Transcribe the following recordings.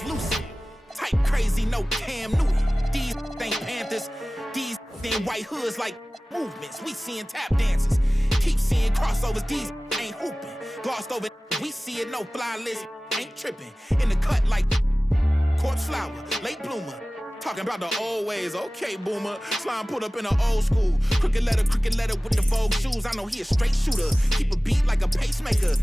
translucent. Type crazy, no Cam Newton. These ain't Panthers. These ain't white hoods like movements. We seeing tap dances. Keep seeing crossovers. These ain't hooping. Glossed over. We see it, no fly list. Ain't tripping. In the cut like corpse flower, late bloomer. Talking about the old ways, okay, boomer. Slime put up in the old school. Crooked letter with the Vogue shoes. I know he a straight shooter. Keep a beat like a pacemaker.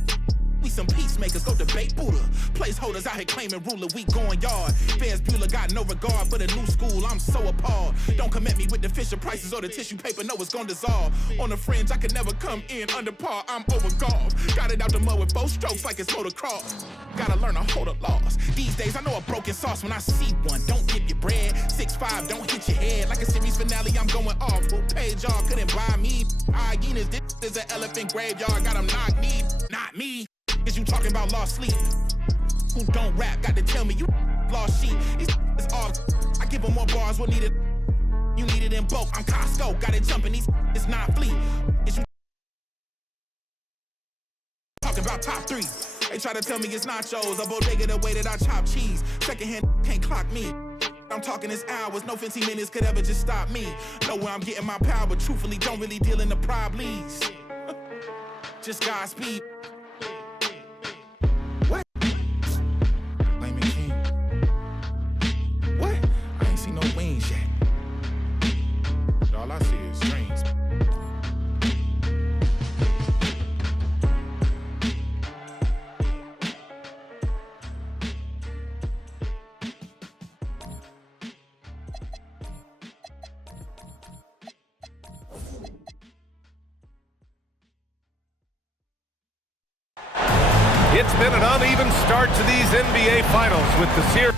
We some peacemakers, go debate Buddha. Placeholders out here claiming ruler, we going yard. Fans Bueller got no regard for the new school, I'm so appalled. Don't come at me with the Fisher prices or the tissue paper, no, it's gonna dissolve. On the fringe, I can never come in under par, I'm over golf. Got it out the mud with both strokes like it's motocross. Gotta learn to hold a loss. These days, I know a broken sauce when I see one. Don't give your bread. 6'5", don't hit your head. Like a series finale, I'm going off. Who paid y'all? Couldn't buy me. Hyenas, this is an elephant graveyard. Got them knocked me, not me. Is you talking about lost sleep? Who don't rap? Got to tell me you lost sheep. It's all. I give them more bars. What needed? You need it in bulk. I'm Costco. Got it jumping. It's not fleet. Is you talking about top three? They try to tell me it's nachos. A bodega the way that I chop cheese. Secondhand can't clock me. I'm talking this hours. No 15 minutes could ever just stop me. Know where I'm getting my power, but truthfully don't really deal in the problems. Just Godspeed. No wings yet. All I see is strings. It's been an uneven start to these NBA Finals with the series.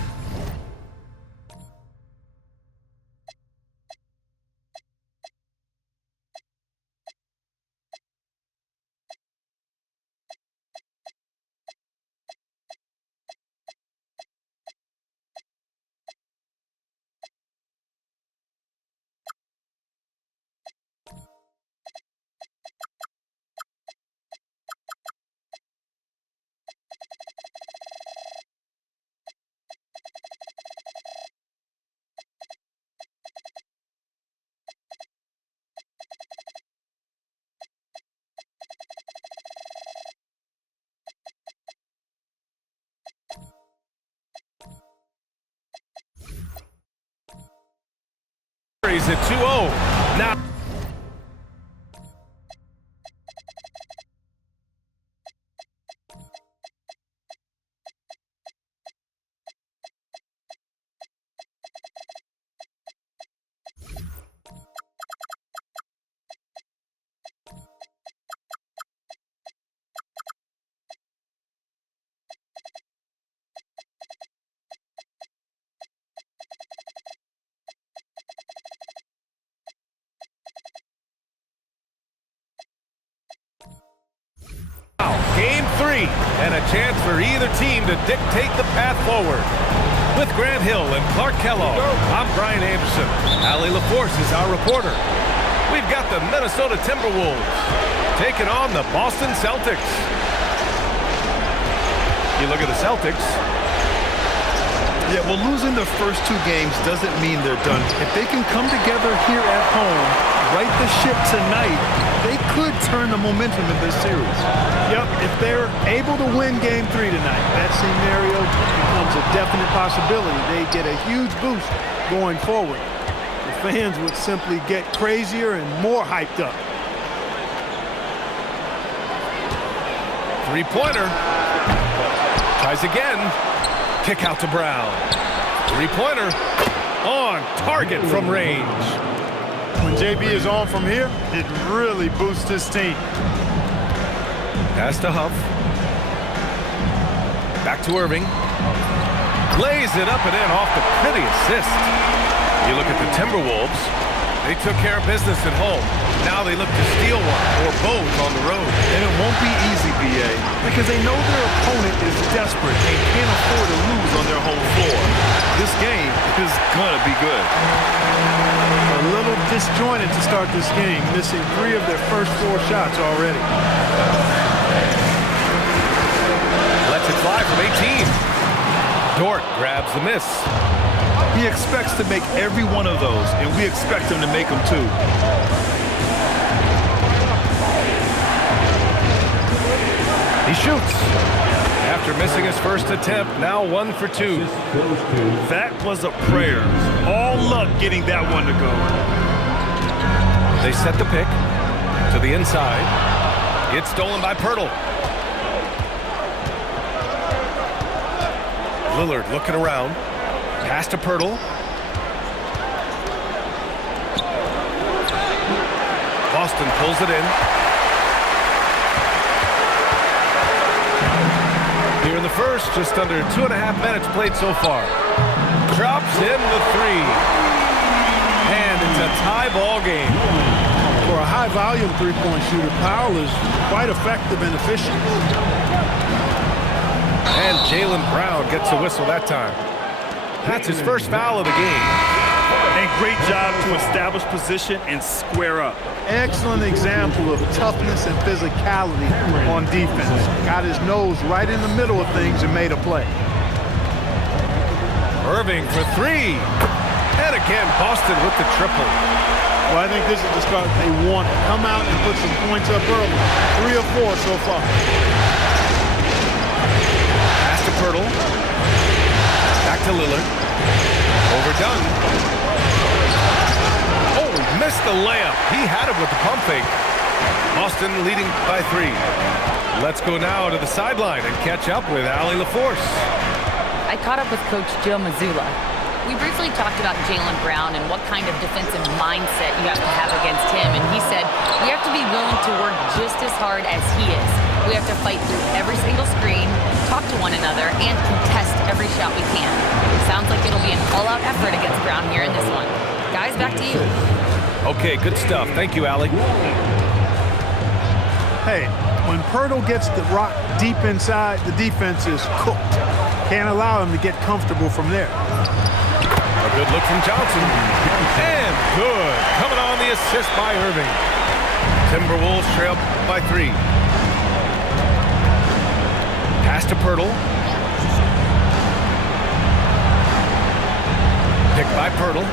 At 2-0. Now Game 3, and a chance for either team to dictate the path forward. With Grant Hill and Clark Kellogg, I'm Brian Anderson. Allie LaForce is our reporter. We've got the Minnesota Timberwolves taking on the Boston Celtics. You look at the Celtics. Yeah, well, losing the first 2 games doesn't mean they're done. If they can come together here at home, right the ship tonight, they could turn the momentum in this series. Yep, if they're able to win Game 3 tonight, that scenario becomes a definite possibility. They get a huge boost going forward. The fans would simply get crazier and more hyped up. Three-pointer. Tries again. Kick out to Brown. Three-pointer. On target from range. When JB is on from here, it really boosts his team. Pass to Huff. Back to Irving. Lays it up and in off the pretty assist. You look at the Timberwolves. They took care of business at home. Now they look to steal one or both on the road. And it won't be easy, BA, because they know their opponent is desperate and can't afford to lose on their home floor. This game is gonna be good. A little disjointed to start this game, missing 3 of their first 4 shots already. Lets it fly from 18. Dort grabs the miss. He expects to make every one of those, and we expect him to make them too. He shoots. After missing his first attempt, now 1 for 2. That was a prayer. All luck getting that one to go. They set the pick to the inside. It's stolen by Pirtle. Lillard looking around. Pass to Pirtle. Boston pulls it in. Here in the first, just under 2.5 minutes played so far. Drops in the 3. And it's a tie ball game. For a high-volume three-point shooter, Powell is quite effective and efficient. And Jaylen Brown gets a whistle that time. That's his first foul of the game. And great job to establish position and square up. Excellent example of toughness and physicality on defense. Got his nose right in the middle of things and made a play. Irving for 3. And again, Boston with the triple. Well, I think this is the start they want. Come out and put some points up early. 3 or 4 so far. Pass to Pirtle. Back to Lillard. Overdone. Oh, he missed the layup. He had it with the pump fake. Boston leading by 3. Let's go now to the sideline and catch up with Allie LaForce. I caught up with Coach Joe Mazzulla. We briefly talked about Jaylen Brown and what kind of defensive mindset you have to have against him, and he said we have to be willing to work just as hard as he is. We have to fight through every single screen, talk to one another, and contest every shot we can. Sounds like it'll be an all-out effort against Brown here in this one. Guys, back to you. Okay, good stuff. Thank you, Allie. Hey, when Pirtle gets the rock deep inside, the defense is cooked. Can't allow him to get comfortable from there. A good look from Johnson. And good. Coming on the assist by Irving. Timberwolves trail by 3. Pass to Pirtle. Picked by Pirtle.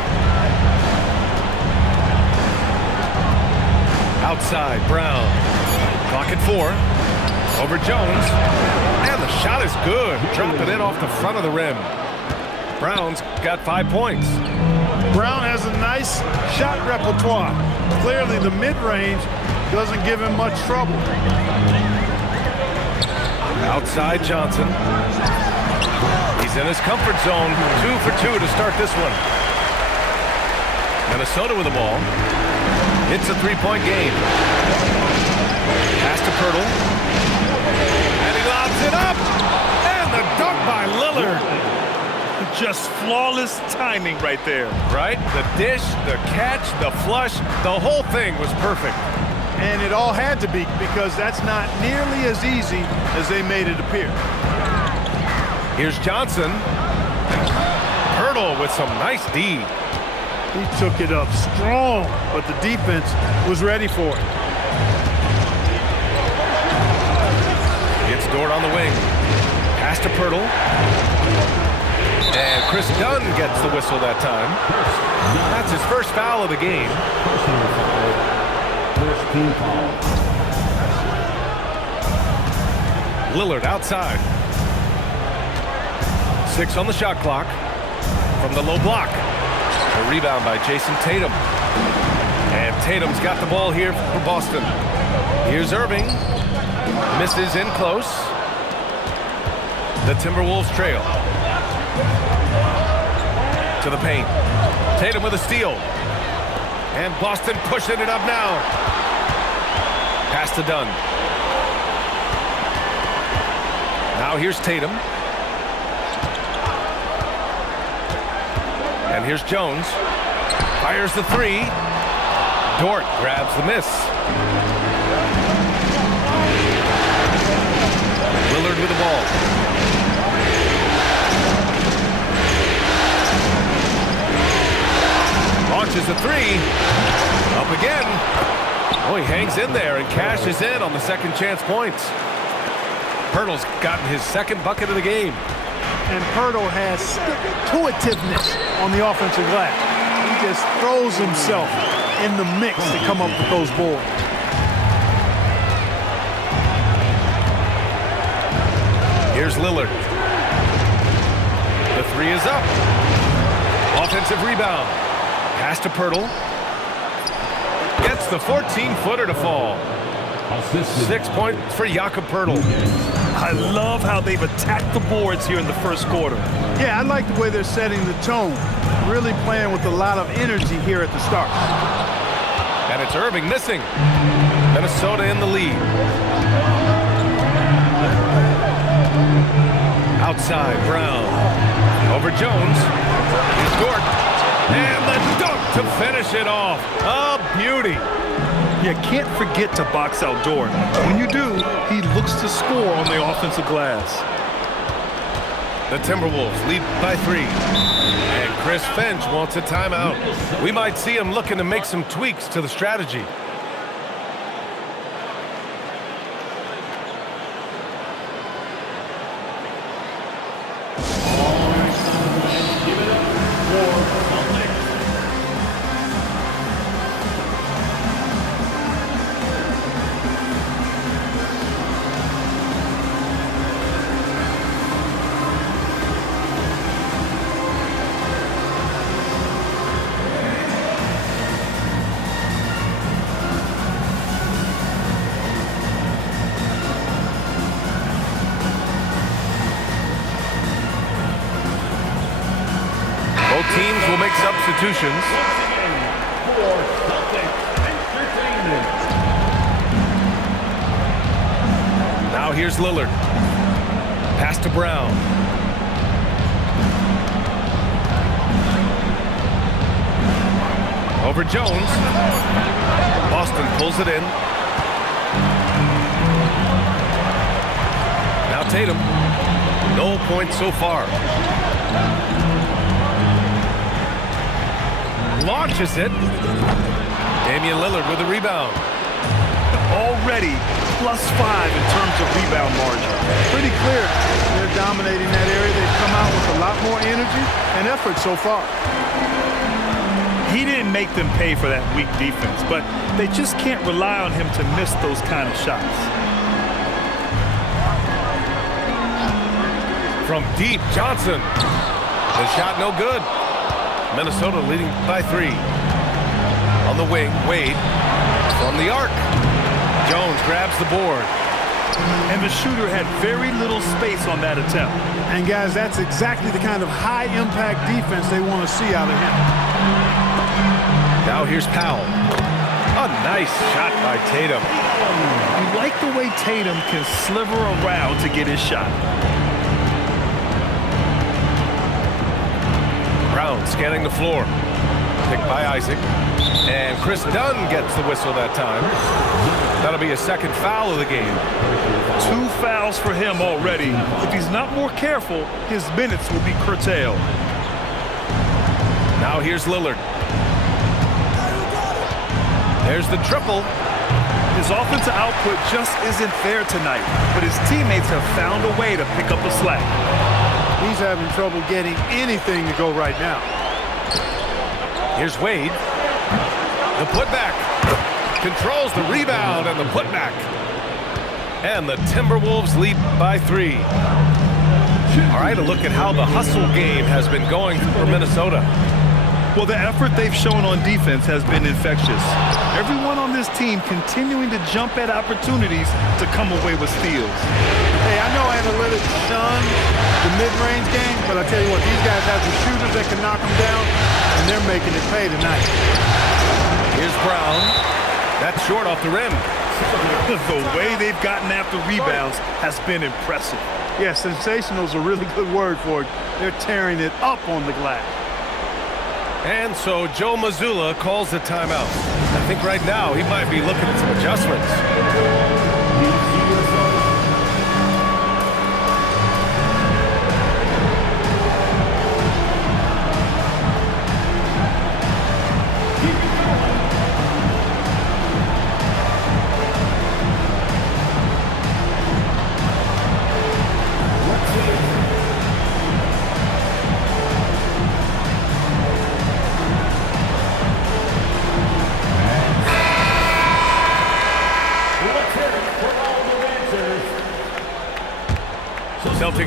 Outside, Brown. Clock at 4. Over Jones. And the shot is good. Drop it in off the front of the rim. Brown's got 5 points. Brown has a nice shot repertoire. Clearly the mid-range doesn't give him much trouble. Outside Johnson. He's in his comfort zone. 2 for 2 to start this one. Minnesota with the ball. It's a 3-point game. Pass to Pirtle. And he lobs it up. And the dunk by Lillard. Just flawless timing right there. Right? The dish, the catch, the flush, the whole thing was perfect. And it all had to be, because that's not nearly as easy as they made it appear. Here's Johnson. Pirtle with some nice D. He took it up strong, but the defense was ready for it. It's Dort on the wing. Pass to Pirtle. And Chris Dunn gets the whistle that time. That's his first foul of the game. First team foul. Lillard outside. 6 on the shot clock. From the low block. A rebound by Jason Tatum. And Tatum's got the ball here for Boston. Here's Irving. Misses in close. The Timberwolves trail. To the paint. Tatum with a steal. And Boston pushing it up now. Pass to Dunn. Now here's Tatum. And here's Jones. Fires the 3. Dort grabs the miss. Lillard with the ball. Launches a 3. Up again. Oh, he hangs in there and cashes in on the second chance points. Pirtle's gotten his second bucket of the game. And Pirtle has stick-to-itiveness on the offensive glass. He just throws himself in the mix to come up with those boards. Here's Lillard. The three is up. Offensive rebound. Pass to Pirtle. Gets the 14-footer to fall. 6 points for Jakob Pirtle. I love how they've attacked the boards here in the first quarter. Yeah, I like the way they're setting the tone. Really playing with a lot of energy here at the start. And it's Irving missing. Minnesota in the lead. Outside, Brown. Over Jones. He's Dort. And the dunk to finish it off. A beauty. You can't forget to box out Dort. When you do, he looks to score on the offensive glass. The Timberwolves lead by 3. And Chris Finch wants a timeout. We might see him looking to make some tweaks to the strategy. Both teams will make substitutions. Now here's Lillard. Pass to Brown. Over Jones. Boston pulls it in. Now Tatum. No points so far. Launches it. Damian Lillard with a rebound. Already +5 in terms of rebound margin. Pretty clear. They're dominating that area. They've come out with a lot more energy and effort so far. He didn't make them pay for that weak defense, but they just can't rely on him to miss those kind of shots. From deep, Johnson. The shot no good. Minnesota leading by 3. On the wing, Wade. From the arc. Jones grabs the board. And the shooter had very little space on that attempt. And guys, that's exactly the kind of high-impact defense they want to see out of him. Now here's Powell. A nice shot by Tatum. You like the way Tatum can sliver around to get his shot. Brown scanning the floor. Picked by Isaac. And Chris Dunn gets the whistle that time. That'll be a second foul of the game. 2 fouls for him already. If he's not more careful, his minutes will be curtailed. Now here's Lillard. There's the triple. His offensive output just isn't there tonight, but his teammates have found a way to pick up the slack. He's having trouble getting anything to go right now. Here's Wade. The putback. Controls the rebound and the putback. And the Timberwolves lead by 3. All right, a look at how the hustle game has been going for Minnesota. Well, the effort they've shown on defense has been infectious. Everyone on this team continuing to jump at opportunities to come away with steals. Hey, I know analytics shun the mid-range game, but I tell you what, these guys have the shooters that can knock them down, and they're making it pay tonight. Here's Brown. That's short off the rim. The way they've gotten after rebounds has been impressive. Yeah, sensational is a really good word for it. They're tearing it up on the glass. And so Joe Mazzulla calls the timeout. I think right now he might be looking at some adjustments.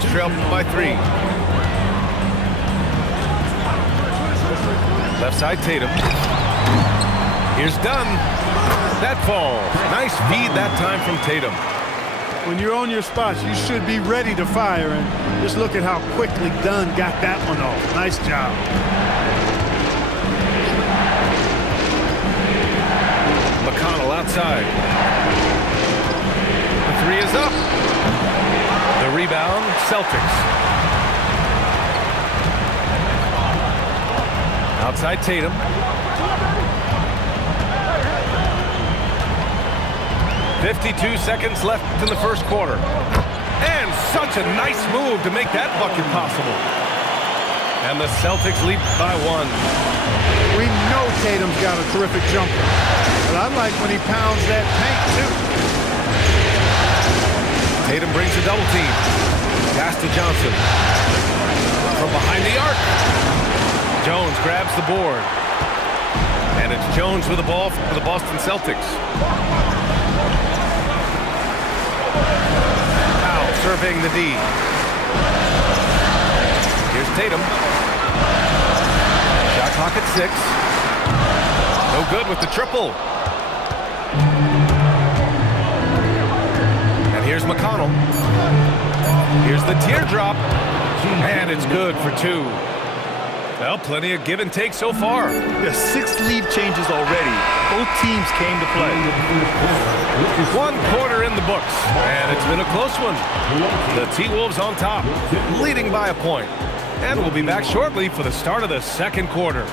Celtics trail by 3. Left side, Tatum. Here's Dunn. That falls. Nice feed that time from Tatum. When you're on your spots, you should be ready to fire, and just look at how quickly Dunn got that one off. Nice job. McConnell outside. The 3 is up. The rebound, Celtics. Outside Tatum. "52 seconds left in the first quarter. And such a nice move to make that bucket possible. And the Celtics lead by 1. We know Tatum's got a terrific jumper, but I like when he pounds that paint, too. Tatum brings a double team. Pass to Johnson. From behind the arc. Jones grabs the board. And it's Jones with the ball for the Boston Celtics. Powell surveying the D. Here's Tatum. Shot clock at 6. No good with the triple. And here's McConnell. Here's the teardrop. And it's good for 2. Well, plenty of give and take so far. Yeah, 6 lead changes already. Both teams came to play. 1 quarter in the books, and it's been a close one. The T-Wolves on top, leading by a point. And we'll be back shortly for the start of the second quarter.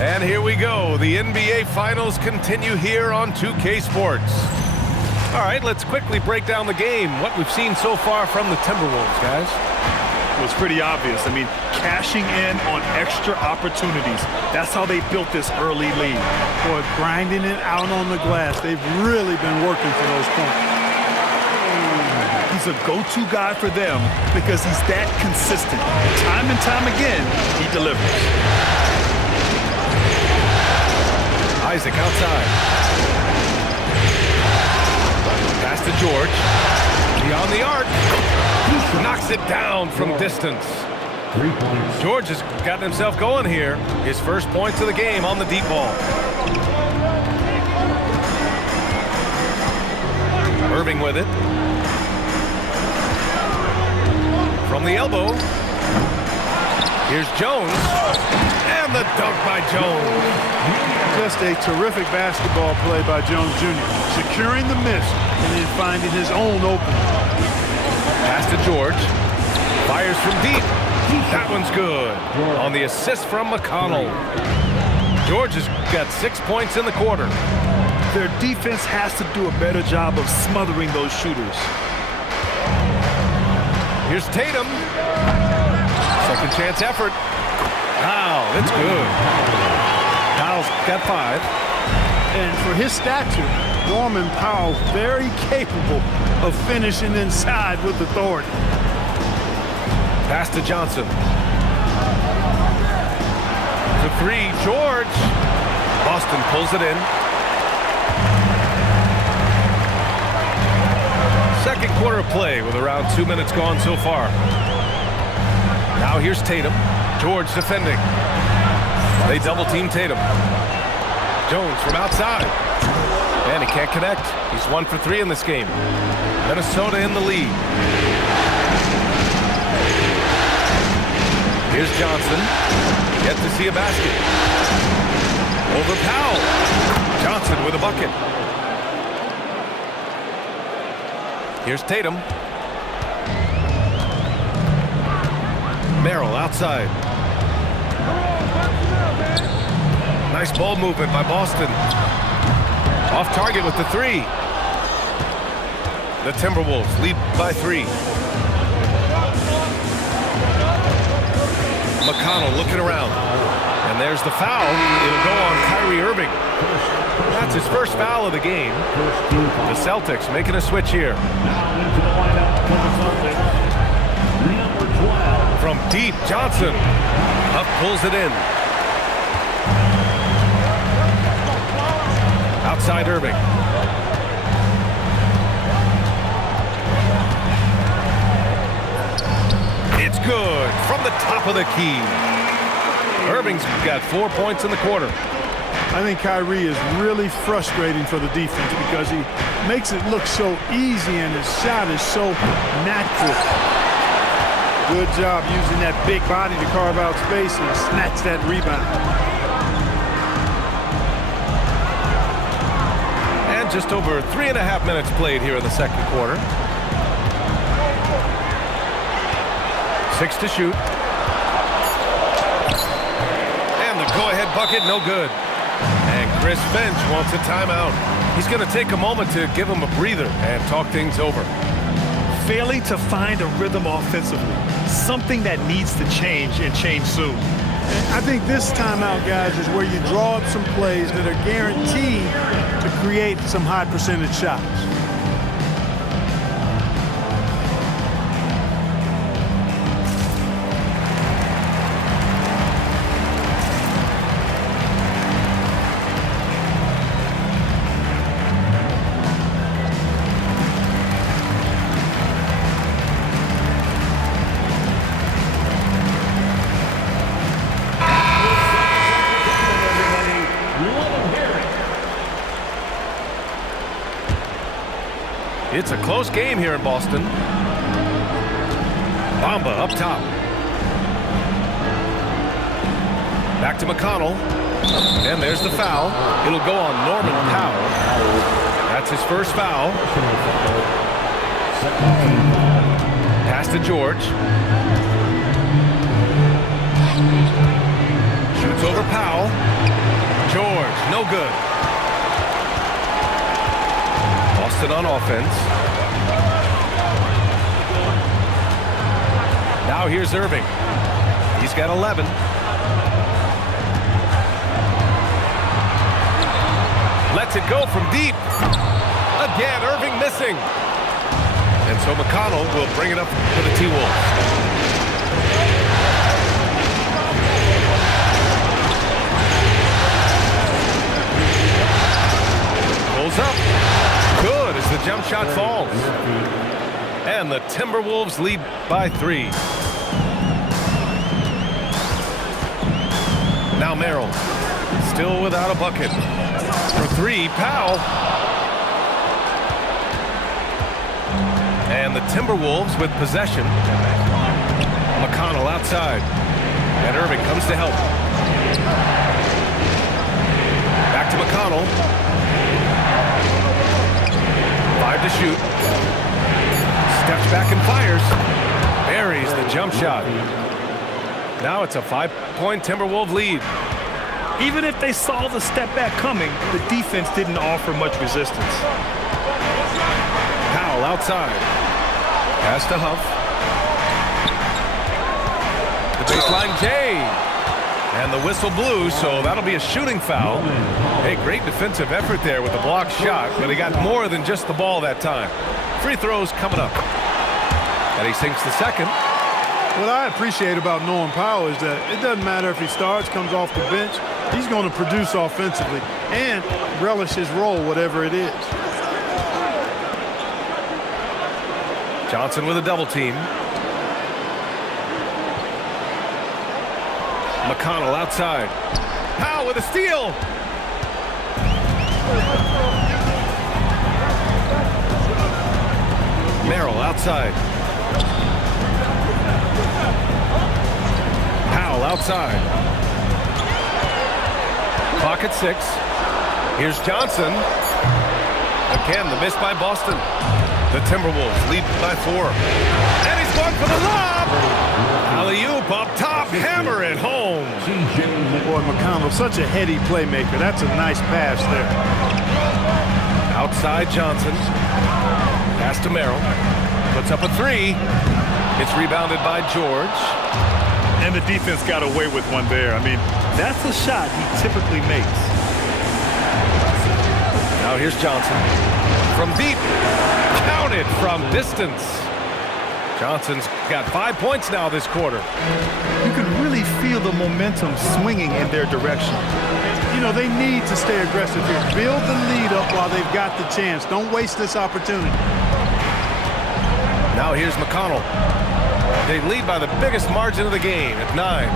And here we go. The NBA Finals continue here on 2K Sports. All right, let's quickly break down the game. What we've seen so far from the Timberwolves, guys. It was pretty obvious. I mean, cashing in on extra opportunities. That's how they built this early lead. Boy, grinding it out on the glass. They've really been working for those points. He's a go-to guy for them because he's that consistent. Time and time again, he delivers. Isaac outside. Pass to George. Beyond the arc. Knocks it down from distance. 3 points. George has gotten himself going here. His first points of the game on the deep ball. Irving with it. From the elbow. Here's Jones. And the dunk by Jones. Just a terrific basketball play by Jones Jr. Securing the miss and then finding his own opening. Pass to George. Fires from deep. That one's good. On the assist from McConnell. George has got 6 points in the quarter. Their defense has to do a better job of smothering those shooters. Here's Tatum. Second chance effort. Wow, that's good. Powell's got 5. And for his stature, Norman Powell very capable of finishing inside with authority. Pass to Johnson. To 3, George. Boston pulls it in. Second quarter of play with around 2 minutes gone so far. Now here's Tatum. George defending. They double team Tatum. Jones from outside. And he can't connect. He's 1 for 3 in this game. Minnesota in the lead. Here's Johnson. Yet to see a basket. Over Powell. Johnson with a bucket. Here's Tatum. Merrill outside. Nice ball movement by Boston. Off target with the 3. The Timberwolves lead by 3. McConnell looking around. And there's the foul. It'll go on Kyrie Irving. That's his first foul of the game. The Celtics making a switch here. Now into the lineup for the Celtics. Number 12. From deep, Johnson. Up pulls it in. Outside Irving. It's good from the top of the key. Irving's got 4 points in the quarter. I think Kyrie is really frustrating for the defense because he makes it look so easy and his shot is so natural. Good job using that big body to carve out space and snatch that rebound. And just over 3.5 minutes played here in the second quarter. 6 to shoot. And the go-ahead bucket, no good. And Chris Finch wants a timeout. He's going to take a moment to give him a breather and talk things over. Failing to find a rhythm offensively, something that needs to change and change soon. I think this timeout, guys, is where you draw up some plays that are guaranteed to create some high percentage shots. It's a close game here in Boston. Anba up top. Back to McConnell. And there's the foul. It'll go on Norman Powell. That's his first foul. Pass to George. Shoots over Powell. George, no good. Boston on offense. Now here's Irving. He's got 11. Lets it go from deep. Again, Irving missing. And so McConnell will bring it up for the T-Wolves. Pulls up. Good as the jump shot falls. And the Timberwolves lead by 3. Now Merrill, still without a bucket. For 3, Powell. And the Timberwolves with possession. McConnell outside. And Irving comes to help. Back to McConnell. 5 to shoot. Steps back and fires. Buries the jump shot. Now it's a 5-point Timberwolves lead. Even if they saw the step back coming, the defense didn't offer much resistance. Powell outside. Pass to Huff. The baseline J. And the whistle blew, so that'll be a shooting foul. Hey, great defensive effort there with the blocked shot, but he got more than just the ball that time. Free throws coming up. And he sinks the second. What I appreciate about Norman Powell is that it doesn't matter if he starts, comes off the bench, he's going to produce offensively and relish his role, whatever it is. Johnson with a double team. McConnell outside. Powell with a steal. Merrill outside. Powell outside. Clock at 6. Here's Johnson. Again, the miss by Boston. The Timberwolves lead by 4. And he's going for the lob. Alley-oop up top. Hammer it home. Boy, McConnell, such a heady playmaker. That's a nice pass there. Outside Johnson. Pass to Merrill. Puts up a 3. It's rebounded by George. And the defense got away with one there. I mean, that's a shot he typically makes. Now here's Johnson. From deep. Counted from distance. Johnson's got 5 points now this quarter. You can really feel the momentum swinging in their direction. You know, they need to stay aggressive here. Build the lead up while they've got the chance. Don't waste this opportunity. Now here's McConnell. They lead by the biggest margin of the game at 9.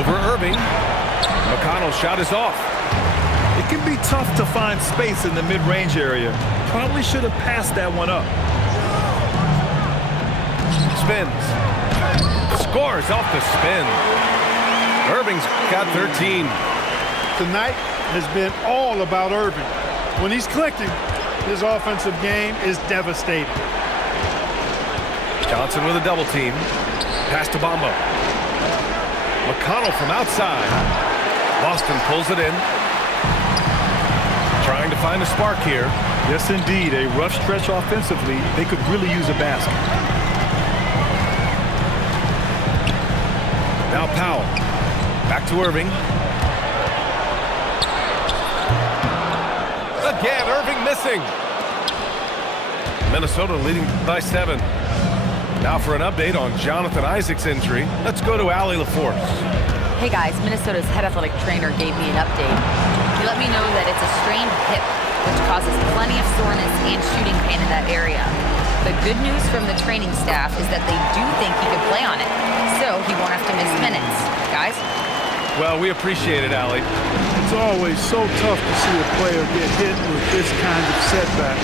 Over Irving. McConnell's shot is off. It can be tough to find space in the mid-range area. Probably should have passed that one up. Spins. Scores off the spin. Irving's got 13. Tonight has been all about Irving. When he's clicking, his offensive game is devastating. Johnson with a double team. Pass to Bamba. McConnell from outside. Boston pulls it in. Trying to find a spark here. Yes, indeed. A rough stretch offensively. They could really use a basket. Now Powell. Back to Irving. Again, Irving missing. Minnesota leading by 7. Now for an update on Jonathan Isaac's injury, let's go to Allie LaForce. Hey guys, Minnesota's head athletic trainer gave me an update. He let me know that it's a strained hip, which causes plenty of soreness and shooting pain in that area. The good news from the training staff is that they do think he can play on it, so he won't have to miss minutes. Guys? Well, we appreciate it, Allie. It's always so tough to see a player get hit with this kind of setback.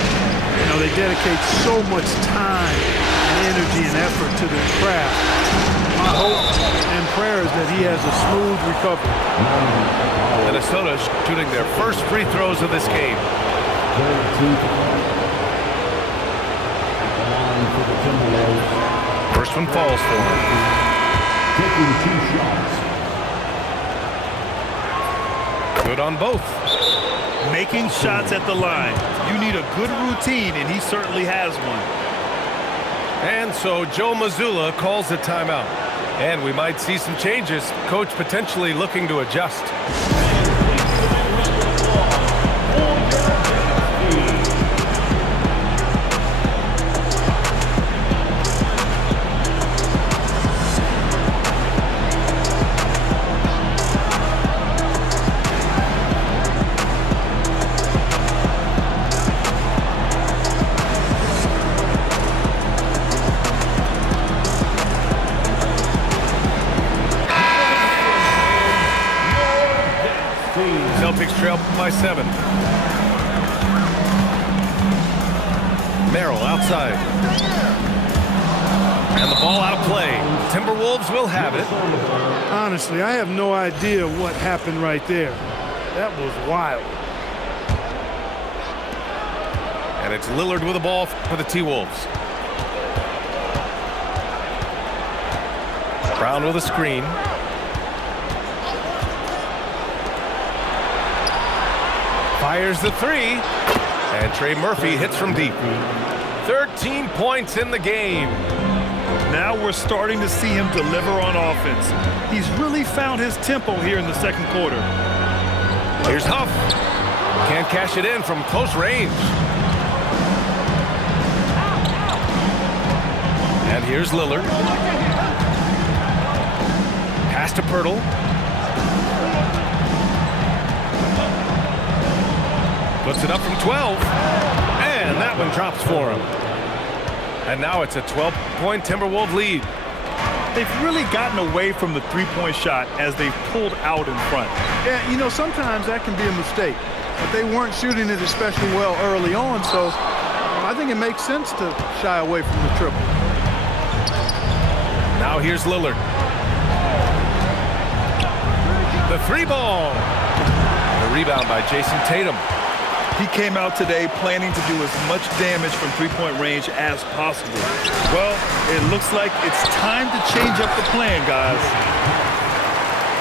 You know, they dedicate so much time and energy and effort to their craft. My hope and prayer is that he has a smooth recovery. Minnesota shooting their first free throws of this game. First one falls for him. Taking 2 shots. Good on both. Making shots at the line. You need a good routine, and he certainly has one. And so Joe Mazzulla calls a timeout. And we might see some changes. Coach potentially looking to adjust. Celtics trail by 7. Merrill outside. And the ball out of play. Timberwolves will have it. Honestly, I have no idea what happened right there. That was wild. And it's Lillard with the ball for the T-Wolves. Brown with a screen. Fires the 3, and Trey Murphy hits from deep. 13 points in the game. Now we're starting to see him deliver on offense. He's really found his tempo here in the second quarter. Here's Huff. Can't cash it in from close range. And here's Lillard. Pass to Pirtle. Puts it up from 12, and that one drops for him. And now it's a 12-point Timberwolves lead. They've really gotten away from the three-point shot as they've pulled out in front. Yeah, you know, sometimes that can be a mistake. But they weren't shooting it especially well early on, so I think it makes sense to shy away from the triple. Now here's Lillard. The 3 ball. The rebound by Jason Tatum. He came out today planning to do as much damage from three-point range as possible. Well, it looks like it's time to change up the plan, guys.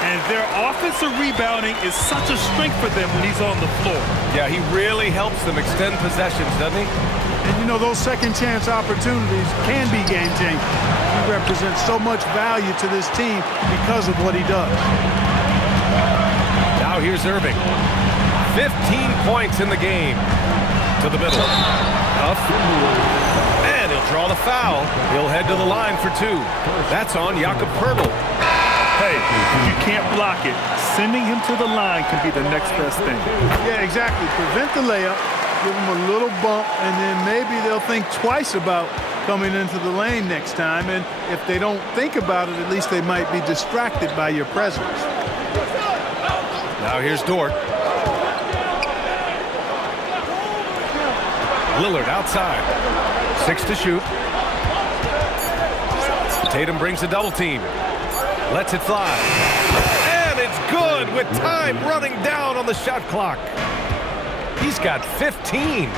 And their offensive rebounding is such a strength for them when he's on the floor. Yeah, he really helps them extend possessions, doesn't he? And you know, those second chance opportunities can be game-changing. He represents so much value to this team because of what he does. Now here's Irving. 15 points in the game. To the middle. Huff. And he'll draw draw the foul. He'll head to the line for 2. That's on Jakob Poeltl. Hey, if you can't block it, sending him to the line can be the next best thing. Yeah, exactly. Prevent the layup, give them a little bump, and then maybe they'll think twice about coming into the lane next time. And if they don't think about it, at least they might be distracted by your presence. Now here's Dort. Lillard outside. 6 to shoot. Tatum brings a double team. Lets it fly. And it's good with time running down on the shot clock. He's got 15.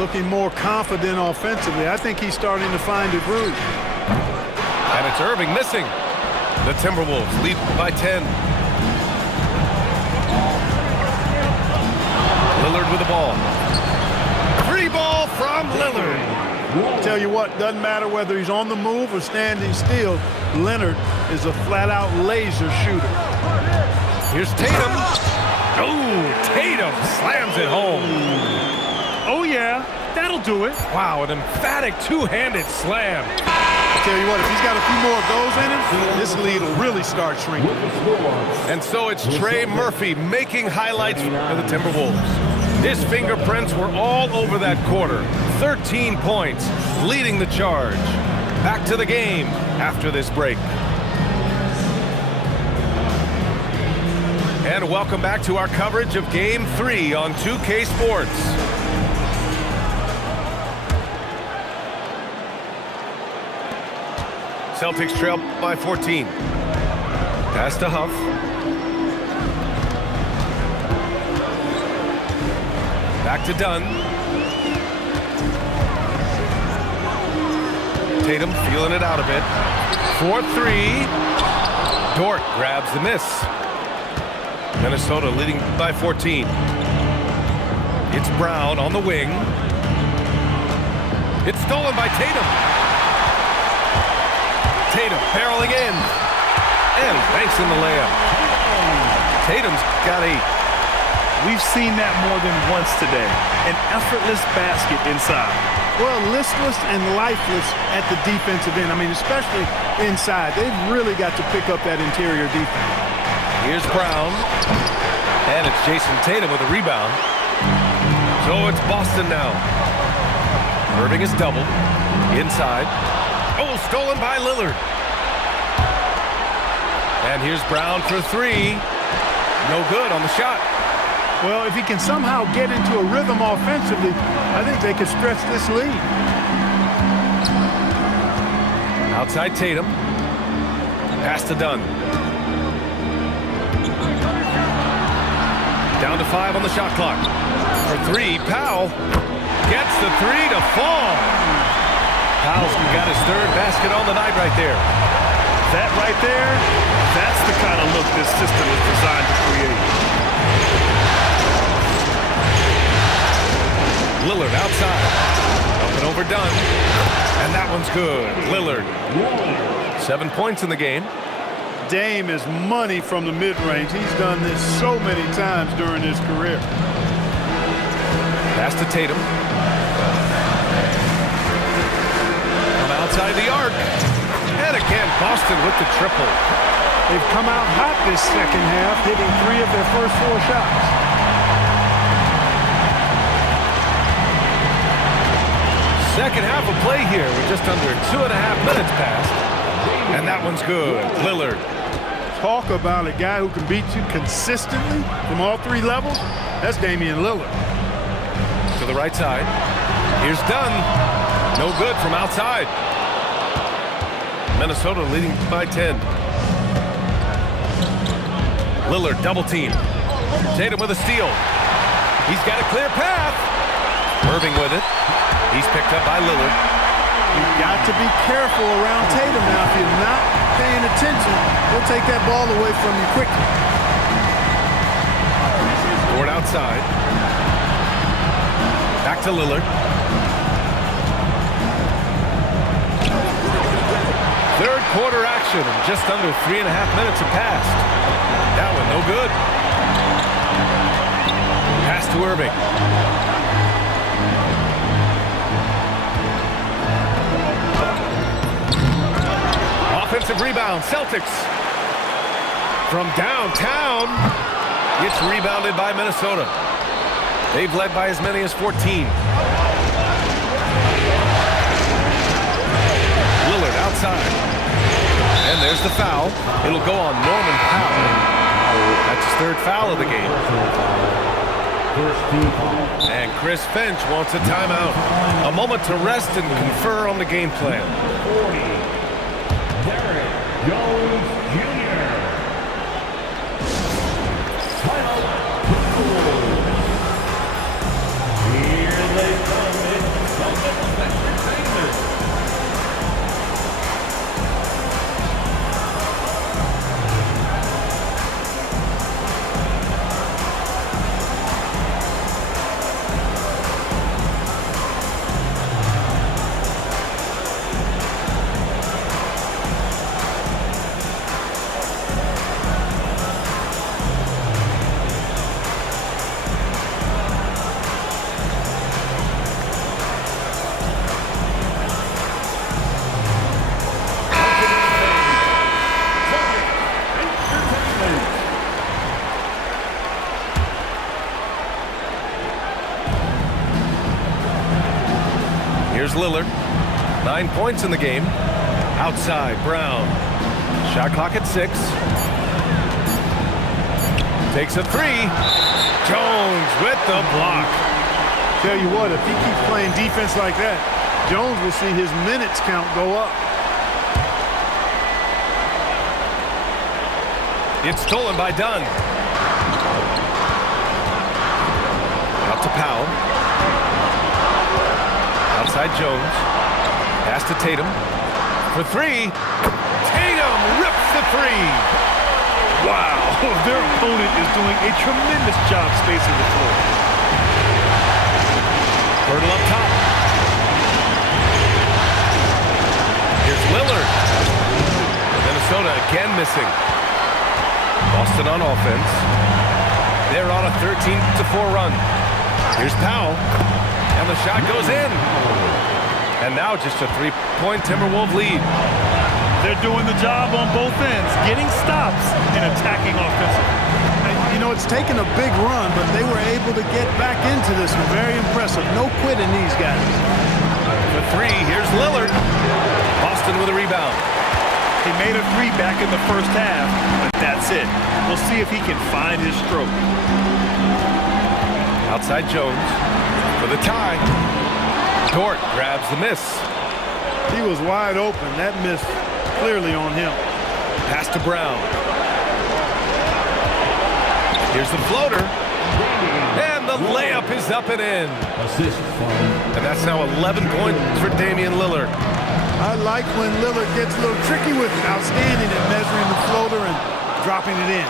Looking more confident offensively. I think he's starting to find a groove. And it's Irving missing. The Timberwolves lead by 10. Lillard with the ball. Free ball from Lillard. Tell you what, doesn't matter whether he's on the move or standing still, Leonard is a flat-out laser shooter. Here's Tatum. Oh, Tatum slams it home. Oh, yeah, that'll do it. Wow, an emphatic two-handed slam. I tell you what, if he's got a few more of those in him, this lead will really start shrinking. And so it's Trey Murphy making highlights for the Timberwolves. His fingerprints were all over that quarter. 13 points, leading the charge. Back to the game after this break. And welcome back to our coverage of Game 3 on 2K Sports. Celtics trail by 14. Pass to Huff. Back to Dunn. Tatum feeling it out a bit. 4-3. Dort grabs the miss. Minnesota leading by 14. It's Brown on the wing. It's stolen by Tatum. Tatum barreling in. And banks in the layup. Tatum's got 8. We've seen that more than once today. An effortless basket inside. Well, listless and lifeless at the defensive end. I mean, especially inside. They've really got to pick up that interior defense. Here's Brown. And it's Jason Tatum with a rebound. So it's Boston now. Irving is doubled. Inside. Oh, stolen by Lillard. And here's Brown for 3. No good on the shot. Well, if he can somehow get into a rhythm offensively, I think they could stretch this lead. Outside Tatum. Pass to Dunn. Down to 5 on the shot clock. For 3, Powell gets the 3 to fall. Powell's got his 3rd basket on the night right there. That right there, that's the kind of look this system is designed to create. Lillard outside. Up and over Dunn. And that one's good. Lillard. 7 points in the game. Dame is money from the mid-range. He's done this so many times during his career. Pass to Tatum. From outside the arc. And again, Boston with the triple. They've come out hot this second half, hitting 3 of their first 4 shots. Second half of play here with just under 2.5 minutes passed. And that one's good. Lillard. Talk about a guy who can beat you consistently from all 3 levels. That's Damian Lillard. To the right side. Here's Dunn. No good from outside. Minnesota leading by 10. Lillard double team. Tatum with a steal. He's got a clear path. Irving with it. He's picked up by Lillard. You've got to be careful around Tatum now. If you're not paying attention, he'll take that ball away from you quickly. Dort outside. Back to Lillard. Third quarter action, and just under 3.5 minutes have passed. That one no good. Pass to Irving. rebound, Celtics. From downtown, it's rebounded by Minnesota. They've led by as many as 14. Lillard outside. And there's the foul. It'll go on Norman Powell. That's his third foul of the game. And Chris Finch wants a timeout. A moment to rest and confer on the game plan. Jones Jr. Here they come. It's Celtics Entertainment. Here's Lillard. 9 points in the game. Outside, Brown. Shot clock at 6. Takes a 3. Jones with the block. Tell you what, if he keeps playing defense like that, Jones will see his minutes count go up. It's stolen by Dunn. Out to Powell. Outside Jones. Pass to Tatum. For 3. Tatum rips the 3. Wow, their opponent is doing a tremendous job spacing the floor. Hurdle up top. Here's Lillard. Minnesota again missing. Boston on offense. They're on a 13-4 run. Here's Powell. And the shot goes in. And now just a 3-point Timberwolves lead. They're doing the job on both ends, getting stops and attacking offensively. You know, it's taken a big run, but they were able to get back into this one. Very impressive. No quitting these guys. For 3, here's Lillard. Boston with a rebound. He made a 3 back in the first half, but that's it. We'll see if he can find his stroke. Outside Jones for the tie. Dort grabs the miss. He was wide open. That miss clearly on him. Pass to Brown. Here's the floater. And the layup is up and in. And that's now 11 points for Damian Lillard. I like when Lillard gets a little tricky with it. Outstanding at measuring the floater and dropping it in.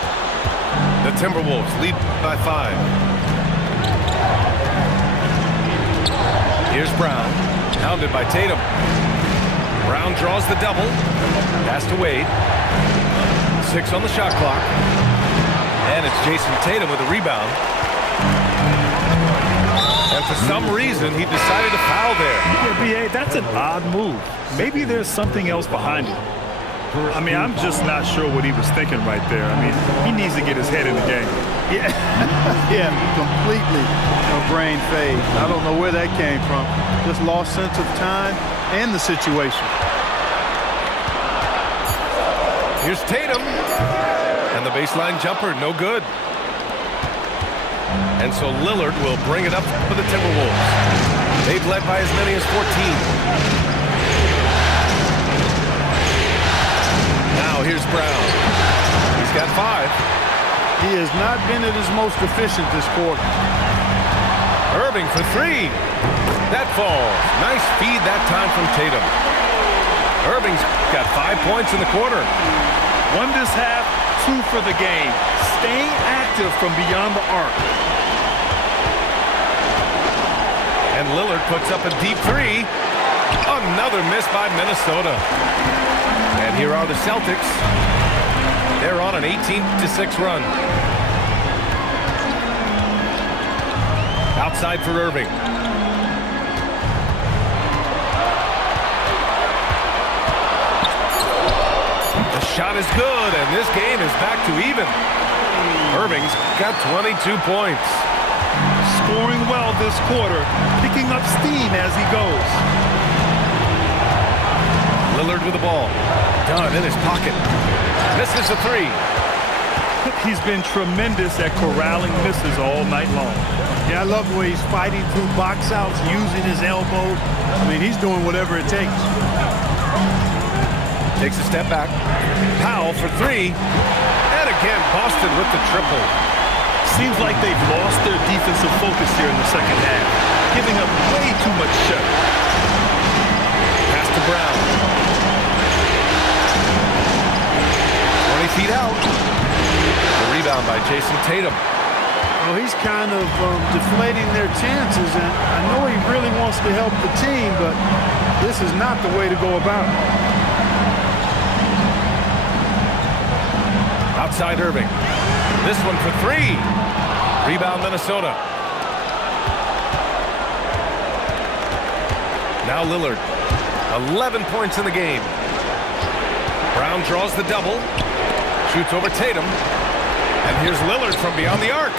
The Timberwolves lead by 5. Here's Brown, pounded by Tatum. Brown draws the double. Pass to Wade. 6 on the shot clock. And it's Jason Tatum with a rebound. And for some reason, he decided to foul there. Yeah, B.A., that's an odd move. Maybe there's something else behind it. I mean, I'm just not sure what he was thinking right there. I mean, he needs to get his head in the game. Yeah, yeah, completely a brain fade. I don't know where that came from. Just lost sense of time and the situation. Here's Tatum. And the baseline jumper, no good. And so Lillard will bring it up for the Timberwolves. They've led by as many as 14. Now here's Brown. He's got 5. He has not been at his most efficient this quarter. Irving for 3. That falls. Nice feed that time from Tatum. Irving's got 5 points in the quarter. 1 this half, 2 for the game. Staying active from beyond the arc. And Lillard puts up a deep 3. Another miss by Minnesota. And here are the Celtics. They're on an 18-6 run. Outside for Irving. The is good, and this game is back to even. Irving's got 22 points. Scoring well this quarter, picking up steam as he goes. Lillard with the ball. Dunn in his pocket. Misses a three. He's been tremendous at corralling misses all night long. Yeah, I love the way he's fighting through box outs, using his elbows. I mean, he's doing whatever it takes. Takes a step back. Powell for three. And again, Boston with the triple. Seems like they've lost their defensive focus here in the second half, giving up way too much shot. Pass to Brown. 20 feet out. The rebound by Jason Tatum. Well, he's kind of deflating their chances, and I know he really wants to help the team, but this is not the way to go about it. Outside Irving. This one for three. Rebound Minnesota. Now Lillard. 11 points in the game. Brown draws the double. Shoots over Tatum. And here's Lillard from beyond the arc.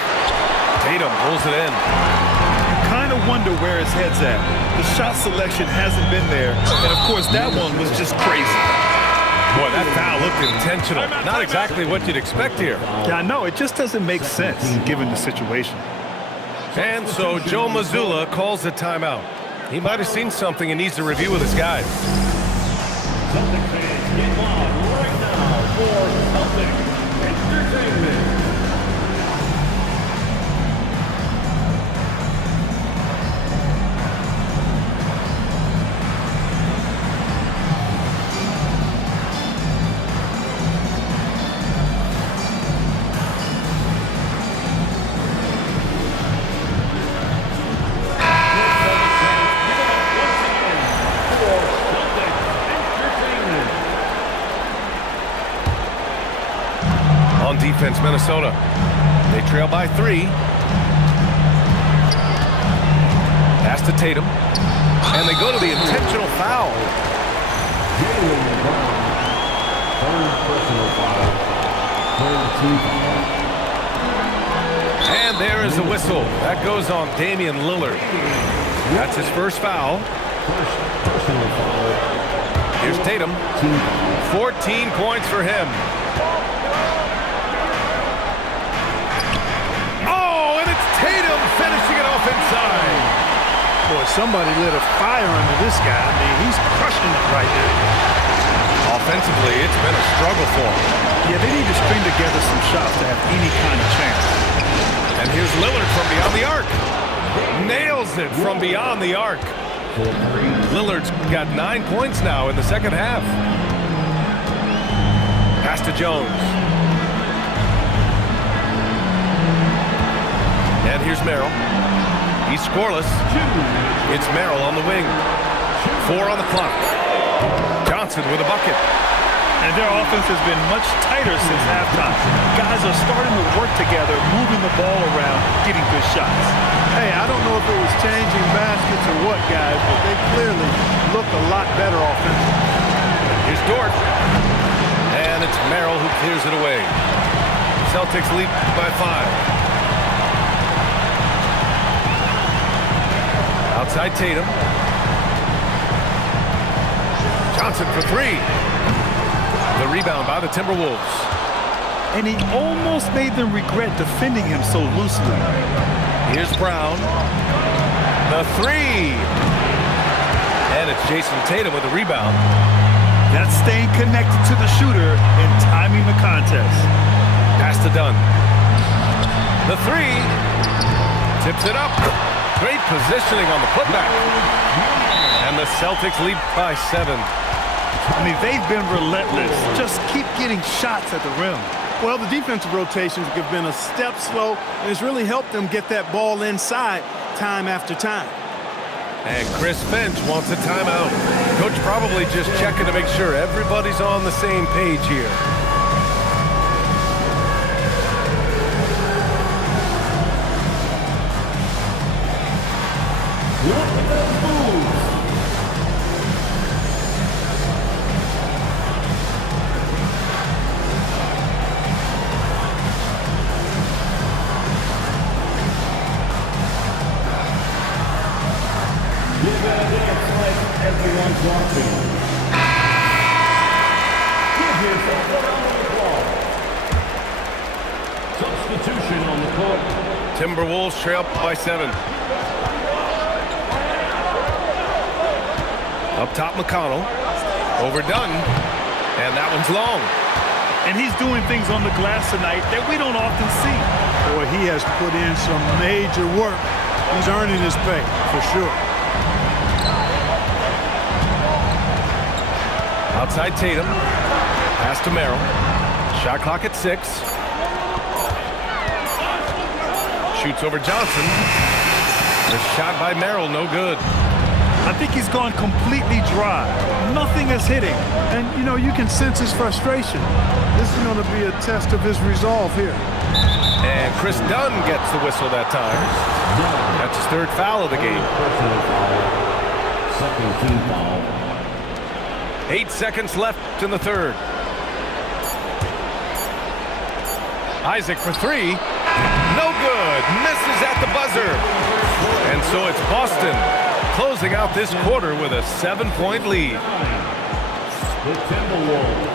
Tatum pulls it in. You kind of wonder where his head's at. The shot selection hasn't been there. And, of course, that one was just crazy. Boy, that foul looked intentional. Not exactly what you'd expect here. Yeah, I know. It just doesn't make sense given the situation. And so Joe Mazzulla calls a timeout. He might have seen something and needs to review with his guys. Celtics fans, get loud right now for Celtics Entertainment. Defense, Minnesota. They trail by three. Pass to Tatum. And they go to the intentional foul. And there is the whistle. That goes on Damian Lillard. That's his first foul. Here's Tatum. 14 points for him. Tatum finishing it off inside. Boy, somebody lit a fire under this guy. I mean, he's crushing it right now. Offensively, it's been a struggle for him. Yeah, they need to string together some shots to have any kind of chance. And here's Lillard from beyond the arc. Nails it from beyond the arc. Lillard's got 9 points now in the second half. Pass to Jones. And here's Merrill. He's scoreless. It's Merrill on the wing. 4 on the clock. Johnson with a bucket. And their offense has been much tighter since halftime. Guys are starting to work together, moving the ball around, getting good shots. Hey, I don't know if it was changing baskets or what, guys, but they clearly look a lot better offensively. Here's Dort. And it's Merrill who clears it away. Celtics lead by 5. Outside Tatum. Johnson for three. The rebound by the Timberwolves. And he almost made them regret defending him so loosely. Here's Brown. The three. And it's Jason Tatum with the rebound. That's staying connected to the shooter and timing the contest. Pass to Dunn. The three. Tips it up. Great positioning on the putback. And the Celtics lead by 7. I mean, they've been relentless. Just keep getting shots at the rim. Well, the defensive rotations have been a step slow, and it's really helped them get that ball inside time after time. And Chris Finch wants a timeout. Coach probably just checking to make sure everybody's on the same page here. Give it a dance like everyone's watching. Give yourself a round of applause. Substitution on the court. Timberwolves trail by 7. Up top, McConnell. Overdone. And that one's long. And he's doing things on the glass tonight that we don't often see. Boy, he has put in some major work. He's earning his pay, for sure. Outside Tatum. Pass to Merrill. Shot clock at 6. Shoots over Johnson. The shot by Merrill, no good. I think he's gone completely dry. Nothing is hitting. And, you know, you can sense his frustration. This is going to be a test of his resolve here. And Chris Dunn gets the whistle that time. That's his 3rd foul of the game. Second team foul. 8 seconds left in the 3rd. Isaac for 3. No good. Misses at the buzzer. And so it's Boston closing out this quarter with a 7-point lead. The Timberwolves,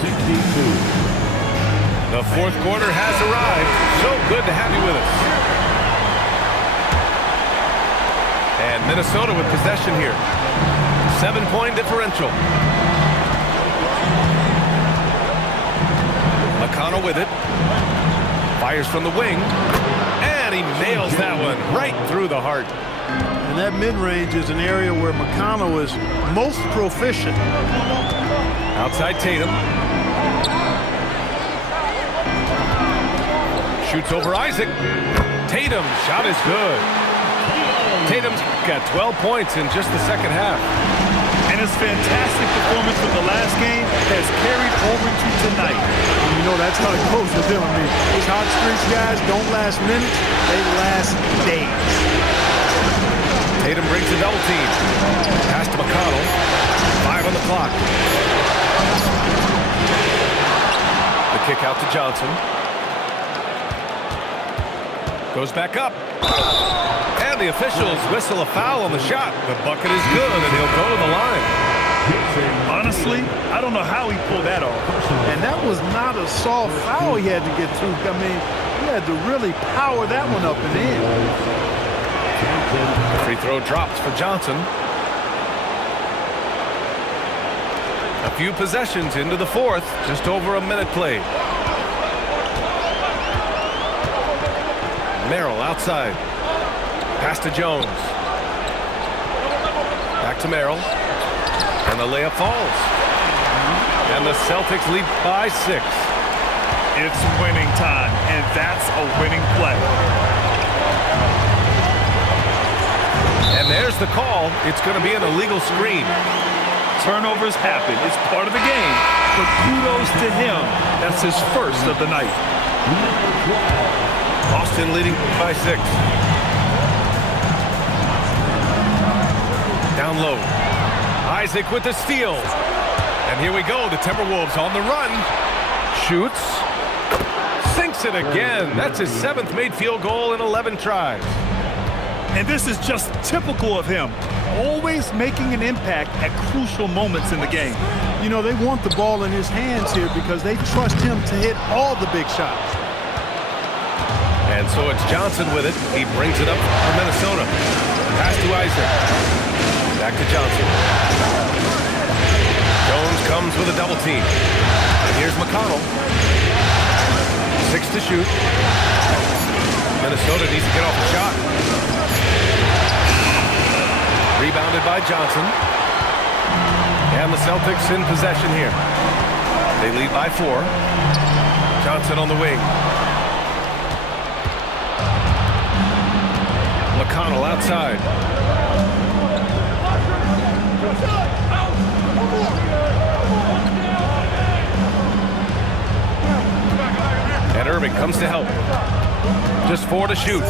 62. The 4th quarter has arrived. So good to have you with us. And Minnesota with possession here. 7-point differential. McConnell with it. Fires from the wing. And he nails that one right through the heart. And that mid-range is an area where McConnell is most proficient. Outside Tatum. Shoots over Isaac. Tatum, shot is good. Tatum's got 12 points in just the 2nd half. And his fantastic performance from the last game has carried over to tonight. And you know, that's how it goes with him. I mean, these hot streaks guys don't last minutes, they last days. Tatum brings a double team. Pass to McConnell. 5 on the clock. The kick out to Johnson. Goes back up. And the officials whistle a foul on the shot. The bucket is good, and he'll go to the line. Honestly, I don't know how he pulled that off. And that was not a soft foul he had to get through. I mean, he had to really power that one up and in. The free throw drops for Johnson. A few possessions into the 4th, just over a minute played. Merrill outside. Pass to Jones. Back to Merrill. And the layup falls. And the Celtics lead by 6. It's winning time, and that's a winning play. And there's the call. It's going to be an illegal screen. Turnovers happen. It's part of the game. But kudos to him. That's his 1st of the night. Boston leading by 6. Down low. Isaac with the steal. And here we go. The Timberwolves on the run. Shoots. Sinks it again. That's his 7th made field goal in 11 tries. And this is just typical of him. Always making an impact at crucial moments in the game. You know, they want the ball in his hands here because they trust him to hit all the big shots. And so it's Johnson with it. He brings it up for Minnesota. Pass to Isaac. Back to Johnson. Jones comes with a double team. And here's McConnell. 6 to shoot. Minnesota needs to get off the shot. Rebounded by Johnson. And the Celtics in possession here. They lead by 4. Johnson on the wing. McConnell outside. And Irving comes to help. Just 4 to shoot.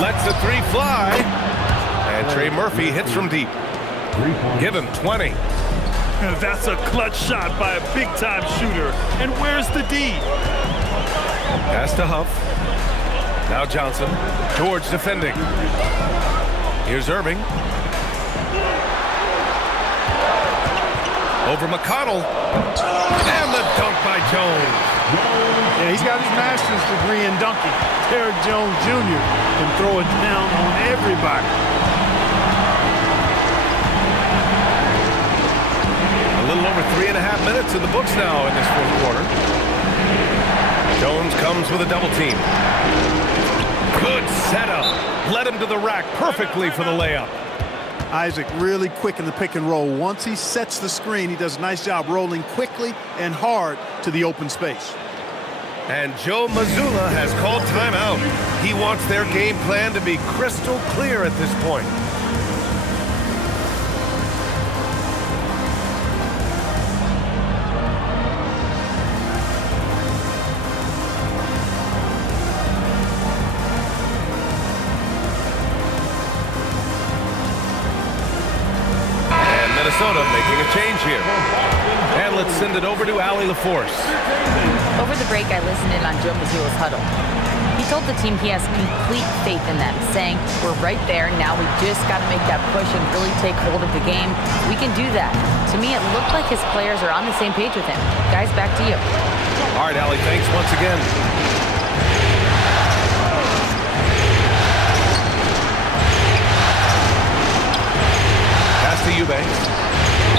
Lets the 3 fly. And Trey Murphy hits from deep. Give him 20. That's a clutch shot by a big-time shooter. And where's the D? Pass to Huff. Now Johnson. George defending. Here's Irving. Over McConnell. And the dunk by Jones. Yeah, he's got his master's degree in dunking. Derrick Jones Jr. can throw it down on everybody. A little over 3.5 minutes in the books now in this fourth quarter. Jones comes with a double team. Good setup. Led him to the rack perfectly for the layup. Isaac really quick in the pick and roll. Once he sets the screen, he does a nice job rolling quickly and hard to the open space. And Joe Mazzulla has called timeout. He wants their game plan to be crystal clear at this point. Minnesota making a change here. And let's send it over to Allie LaForce. Over the break, I listened in on Joe Mazzulla's huddle. He told the team he has complete faith in them, saying, we're right there, now we just got to make that push and really take hold of the game. We can do that. To me, it looked like his players are on the same page with him. Guys, back to you. All right, Allie, thanks once again. Pass to Eubanks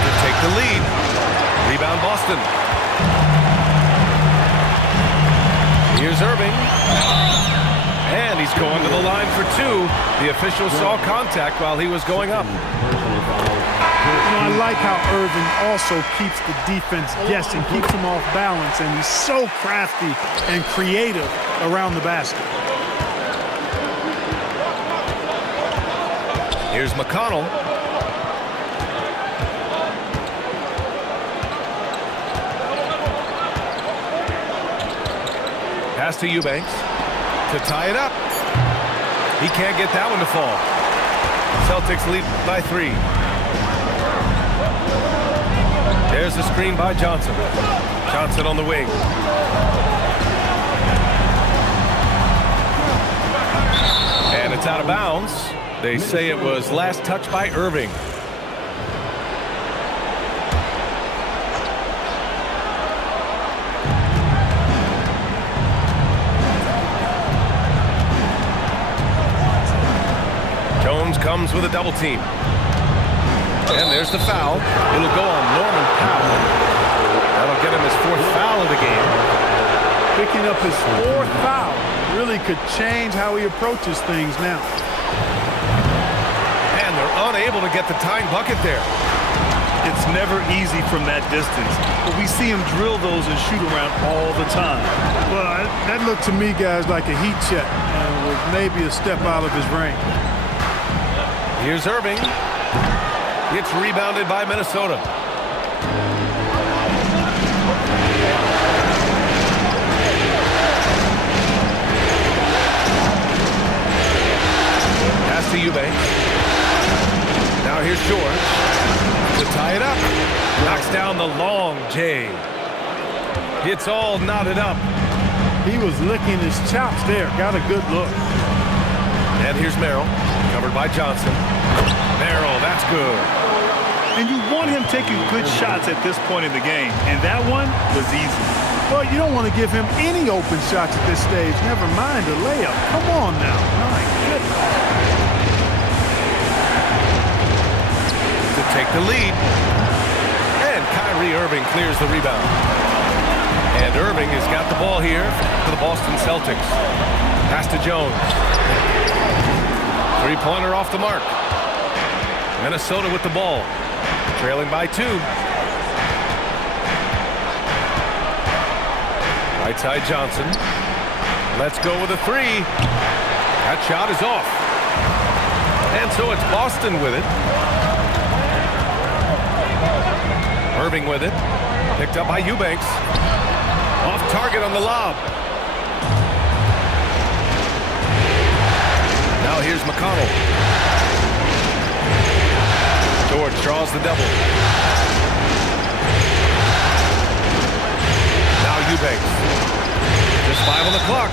to take the lead. Rebound Boston. Here's Irving. And he's going to the line for two. The official saw contact while he was going up. I like how Irving also keeps the defense guessing, keeps them off balance, and he's so crafty and creative around the basket. Here's McConnell. Pass to Eubanks to tie it up. He can't get that one to fall. Celtics lead by 3. There's the screen by Johnson. Johnson on the wing. And it's out of bounds. They say it was last touched by Irving. Jones comes with a double team. And there's the foul. It'll go on Norman Powell. That'll get him his 4th foul of the game. Picking up his 4th foul really could change how he approaches things now. And they're unable to get the tying bucket there. It's never easy from that distance, but we see him drill those and shoot around all the time. Well, that looked to me, guys, like a heat check and was maybe a step out of his range. Here's Irving. It's rebounded by Minnesota. Pass to Eubanks. Now here's George to tie it up. Knocks down the long J. It's all knotted up. He was licking his chops there. Got a good look. And here's Merrill, covered by Johnson. Merrill, that's good. And you want him taking good shots at this point in the game, and that one was easy. Well, you don't want to give him any open shots at this stage, never mind a layup. Come on now. My goodness. To take the lead. And Kyrie Irving clears the rebound. And Irving has got the ball here for the Boston Celtics. Pass to Jones. Three-pointer off the mark. Minnesota with the ball. Trailing by 2. Right side Johnson. Let's go with a 3. That shot is off. And so it's Boston with it. Irving with it. Picked up by Eubanks. Off target on the lob. Now here's McConnell. George draws the double. Now Eubanks. Just 5 on the clock.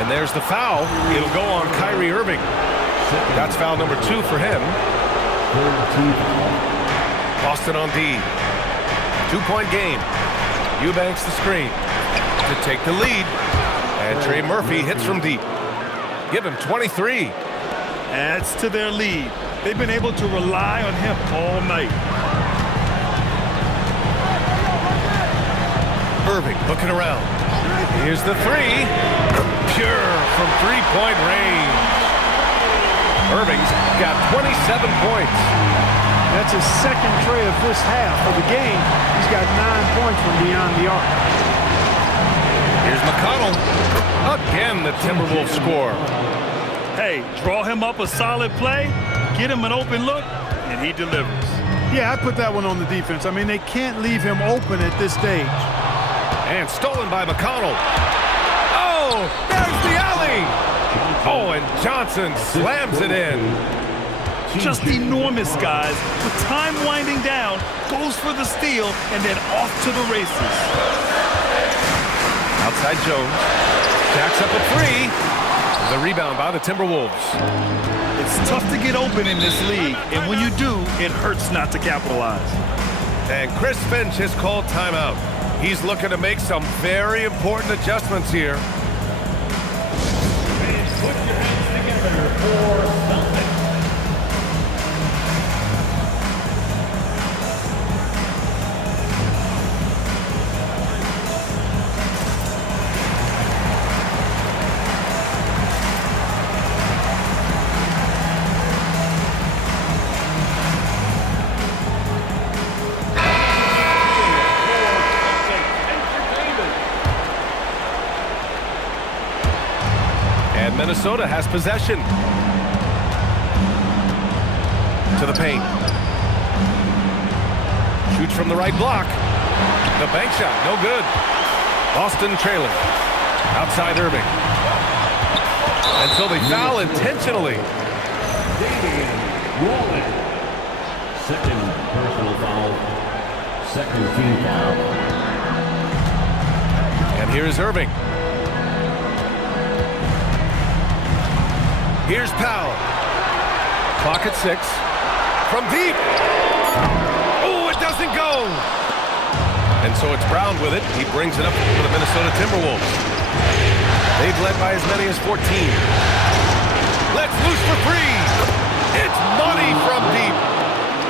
And there's the foul. It'll go on Kyrie Irving. That's foul number 2 for him. Boston on D. 2-point game. Eubanks the screen to take the lead. And Trey Murphy hits from deep. Give him 23. Adds to their lead. They've been able to rely on him all night. Irving looking around. Here's the 3. Pure from 3-point range. Irving's got 27 points. That's his second tray of this half of the game. He's got 9 points from beyond the arc. Here's McConnell. Again, the Timberwolves score. Hey, draw him up a solid play, get him an open look, and he delivers. Yeah, I put that one on the defense. I mean, they can't leave him open at this stage. And stolen by McConnell. Oh, there's the alley. Oh, and Johnson slams it in. Just enormous, guys. With time winding down, goes for the steal, and then off to the races. Outside Jones. Jacks up a 3. The rebound by the Timberwolves. It's tough to get open in this league, and when you do, it hurts not to capitalize. And Chris Finch has called timeout. He's looking to make some very important adjustments here. And put your hands together for Celtics. Minnesota has possession. To the paint. Shoots from the right block. The bank shot, no good. Boston trailing. Outside Irving. And so they foul intentionally. Second personal foul. Second team foul. And here is Irving. Here's Powell. Clock at 6. From deep. Oh, it doesn't go. And so it's Brown with it. He brings it up for the Minnesota Timberwolves. They've led by as many as 14. Let's loose for 3. It's money from deep.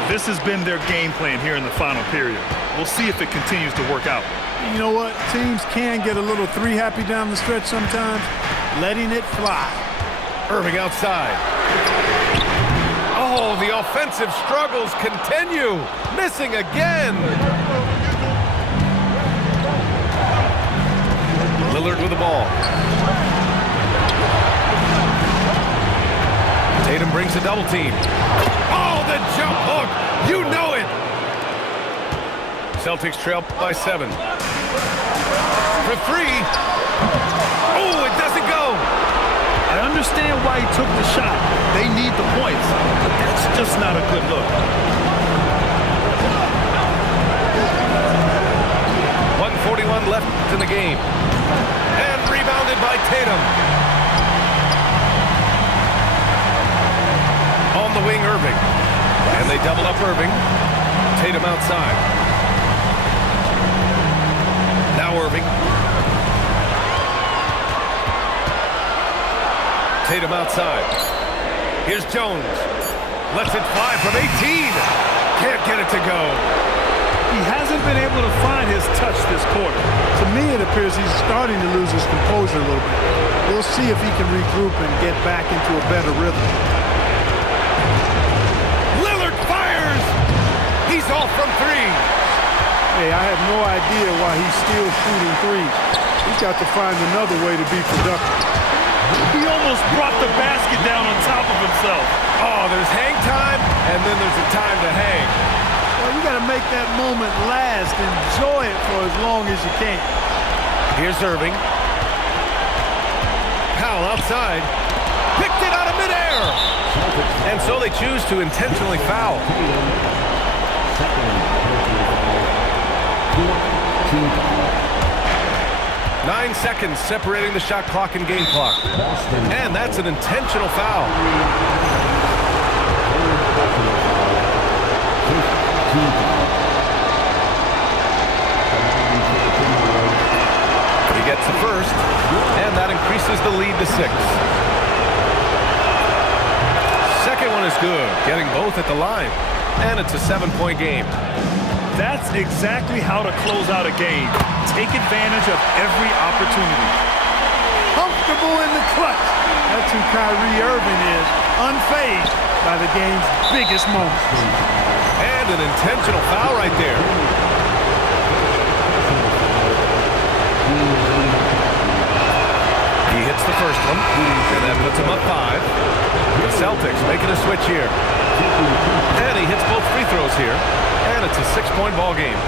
This has been their game plan here in the final period. We'll see if it continues to work out. You know what? Teams can get a little 3 happy down the stretch sometimes. Letting it fly. Irving outside. Oh, the offensive struggles continue. Missing again. Lillard with the ball. Tatum brings a double team. Oh, the jump hook. You know it. Celtics trail by 7. For 3. Oh, it doesn't go. I understand why he took the shot. They need the points, but that's just not a good look. 1:41 left in the game. And rebounded by Tatum. On the wing, Irving. And they double up Irving. Tatum outside. Now Irving. Tatum outside. Here's Jones. Lets it fly from 18. Can't get it to go. He hasn't been able to find his touch this quarter. To me, it appears he's starting to lose his composure a little bit. We'll see if he can regroup and get back into a better rhythm. Lillard fires. He's off from 3. Hey, I have no idea why he's still shooting 3s. He's got to find another way to be productive. He almost brought the basket down on top of himself. Oh, there's hang time, and then there's a time to hang. Well, you got to make that moment last. Enjoy it for as long as you can. Here's Irving. Powell outside. Picked it out of midair. And so they choose to intentionally foul. 9 seconds separating the shot clock and game clock. And that's an intentional foul. He gets the first, and that increases the lead to 6. Second one is good, getting both at the line, and it's a 7-point game. That's exactly how to close out a game. Take advantage of every opportunity. Comfortable in the clutch. That's who Kyrie Irving is, unfazed by the game's biggest moments. And an intentional foul right there. He hits the first one, and that puts him up 5. The Celtics making a switch here. And he hits both free throws here, and it's a 6-point ball game.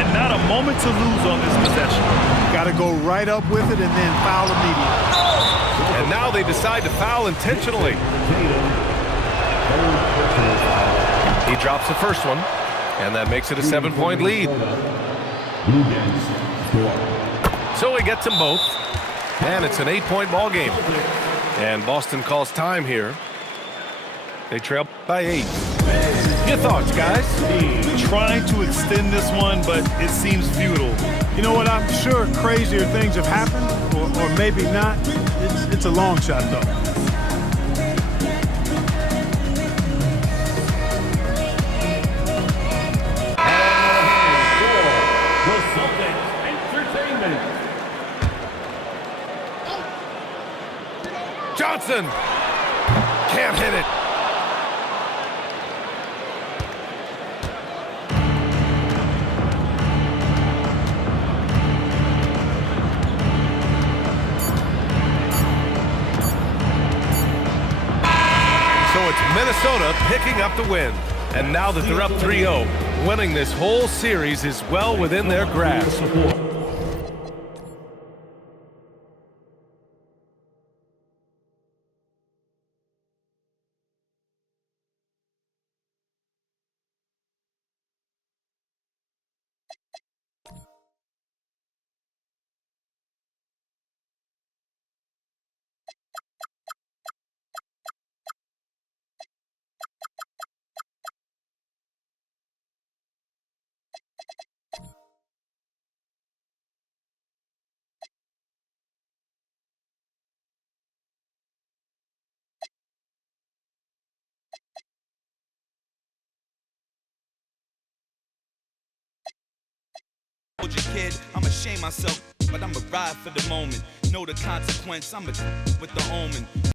And not a moment to lose on this possession. Got to go right up with it and then foul immediately. And now they decide to foul intentionally. He drops the first one, and that makes it a 7-point lead. So he gets them both, and it's an 8-point ball game. And Boston calls time here. They trail by 8. Your thoughts, guys? Trying to extend this one, but it seems futile. You know what? I'm sure crazier things have happened, or maybe not. It's a long shot, though. The Celtics Entertainment. Johnson can't hit it. So it's Minnesota picking up the win. And now that they're up 3-0, winning this whole series is well within their grasp. Your kid, I'ma shame myself, but I'ma ride for the moment. Know the consequence, I'ma with the omen.